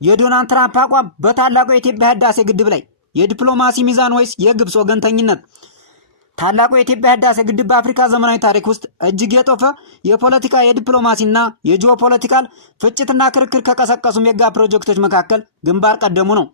የዶናልድ ትራምፕ አቋም በታላቁ የኢትዮጵያ ህዳሴ ግድብ ላይ የዲፕሎማሲ ሚዛን ወይስ የግብፅ ወገንተኝነት? ታላቁ የኢትዮጵያ ህዳሴ ግድብ በአፍሪካ ዘመናዊ ታሪክ ውስጥ እጅግ የጦፈ የፖለቲካ የዲፕሎማሲና የጂኦፖለቲካል ፍጭትና ክርክር ከቀሰቀሱ ሜጋ ፕሮጀክቶች መካከል ግንባር ቀደሙ ነው።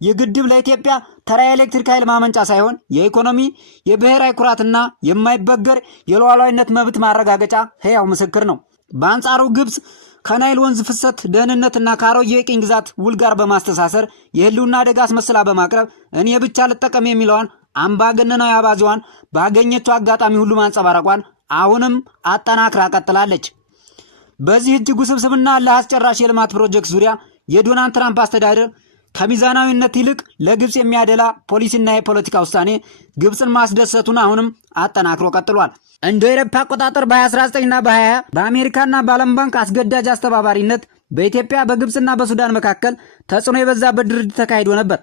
ይህ ግድብ ለኢትዮጵያ ተራ የኤሌክትሪክ ኃይል ማመንጫ ሳይሆን የኢኮኖሚ የብሔራዊ ኩራትና የማይበገር የሉዓላዊነት መብት ማረጋገጫ ህያው ምስክር ነው። በአንጻሩ ግብፅ ከናይል ወንዝ ፍሰት ደህንነትና ከአሮጌ የቅኝ ግዛት ውል ጋር በማስተሳሰር የህልውና አደጋ አስመስላ በማቅረብ እኔ ብቻ ልጠቀም የሚለዋን አምባገነናዊ አባዜዋን ባገኘችው አጋጣሚ ሁሉ ማንጸባረቋን አሁንም አጠናክራ ቀጥላለች። በዚህ እጅግ ውስብስብና ለአስጨራሽ የልማት ፕሮጀክት ዙሪያ የዶናልድ ትራምፕ አስተዳደር ከሚዛናዊነት ይልቅ ለግብፅ የሚያደላ ፖሊሲና የፖለቲካ ውሳኔ ግብፅን ማስደሰቱን አሁንም አጠናክሮ ቀጥሏል። እንደ አውሮፓ አቆጣጠር በ2019ና በ2020 በአሜሪካና በዓለም ባንክ አስገዳጅ አስተባባሪነት በኢትዮጵያ በግብፅና በሱዳን መካከል ተጽዕኖ የበዛበት ድርድር ተካሂዶ ነበር።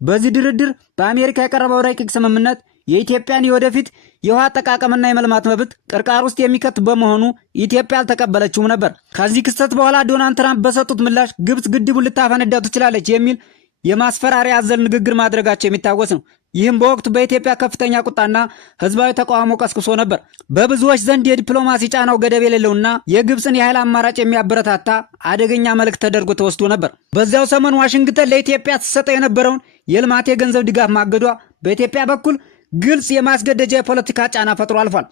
በዚህ ድርድር በአሜሪካ የቀረበው ረቂቅ ስምምነት የኢትዮጵያን የወደፊት የውሃ አጠቃቀምና የመልማት መብት ቅርቃር ውስጥ የሚከት በመሆኑ ኢትዮጵያ አልተቀበለችውም ነበር። ከዚህ ክስተት በኋላ ዶናልድ ትራምፕ በሰጡት ምላሽ ግብፅ ግድቡን ልታፈነዳው ትችላለች የሚል የማስፈራሪያ አዘል ንግግር ማድረጋቸው የሚታወስ ነው። ይህም በወቅቱ በኢትዮጵያ ከፍተኛ ቁጣና ህዝባዊ ተቃውሞ ቀስቅሶ ነበር። በብዙዎች ዘንድ የዲፕሎማሲ ጫናው ገደብ የሌለውና የግብፅን የኃይል አማራጭ የሚያበረታታ አደገኛ መልእክት ተደርጎ ተወስዶ ነበር። በዚያው ሰሞን ዋሽንግተን ለኢትዮጵያ ትሰጠው የነበረውን የልማት የገንዘብ ድጋፍ ማገዷ በኢትዮጵያ በኩል ግልጽ የማስገደጃ የፖለቲካ ጫና ፈጥሮ አልፏል።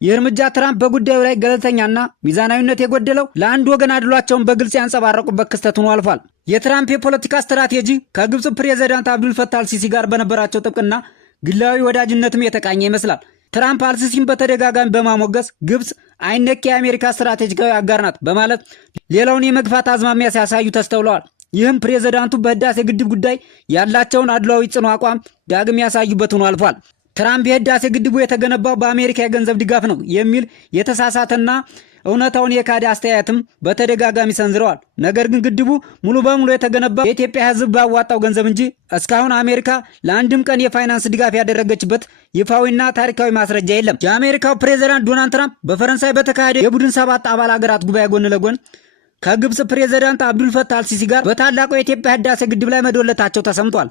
ይህ እርምጃ ትራምፕ በጉዳዩ ላይ ገለልተኛና ሚዛናዊነት የጎደለው ለአንድ ወገን አድሏቸውን በግልጽ ያንጸባረቁበት ክስተት ሆኖ አልፏል። የትራምፕ የፖለቲካ ስትራቴጂ ከግብፅ ፕሬዝዳንት አብዱል ፈታህ አልሲሲ ጋር በነበራቸው ጥብቅና ግላዊ ወዳጅነትም የተቃኘ ይመስላል። ትራምፕ አልሲሲን በተደጋጋሚ በማሞገስ ግብፅ አይነኬ የአሜሪካ ስትራቴጂካዊ አጋር ናት በማለት ሌላውን የመግፋት አዝማሚያ ሲያሳዩ ተስተውለዋል። ይህም ፕሬዝዳንቱ በህዳሴ ግድብ ጉዳይ ያላቸውን አድሏዊ ጽኑ አቋም ዳግም ያሳዩበት ሆኖ አልፏል። ትራምፕ የህዳሴ ግድቡ የተገነባው በአሜሪካ የገንዘብ ድጋፍ ነው የሚል የተሳሳተና እውነታውን የካደ አስተያየትም በተደጋጋሚ ሰንዝረዋል። ነገር ግን ግድቡ ሙሉ በሙሉ የተገነባው የኢትዮጵያ ህዝብ ባዋጣው ገንዘብ እንጂ እስካሁን አሜሪካ ለአንድም ቀን የፋይናንስ ድጋፍ ያደረገችበት ይፋዊና ታሪካዊ ማስረጃ የለም። የአሜሪካው ፕሬዝዳንት ዶናልድ ትራምፕ በፈረንሳይ በተካሄደ የቡድን 7 አባል ሀገራት ጉባኤ ጎን ለጎን ከግብፅ ፕሬዝዳንት አብዱል ፈታህ አልሲሲ ጋር በታላቁ የኢትዮጵያ ህዳሴ ግድብ ላይ መዶለታቸው ተሰምቷል።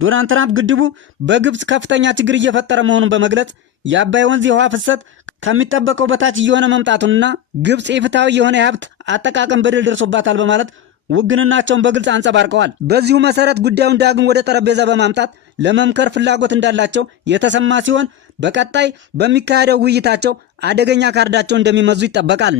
ዶናልድ ትራምፕ ግድቡ በግብፅ ከፍተኛ ችግር እየፈጠረ መሆኑን በመግለጽ የአባይ ወንዝ የውሃ ፍሰት ከሚጠበቀው በታች እየሆነ መምጣቱንና ግብፅ የፍትሃዊ የሆነ የሀብት አጠቃቀም በደል ደርሶባታል በማለት ውግንናቸውን በግልጽ አንጸባርቀዋል። በዚሁ መሰረት ጉዳዩን ዳግም ወደ ጠረጴዛ በማምጣት ለመምከር ፍላጎት እንዳላቸው የተሰማ ሲሆን በቀጣይ በሚካሄደው ውይይታቸው አደገኛ ካርዳቸው እንደሚመዙ ይጠበቃል።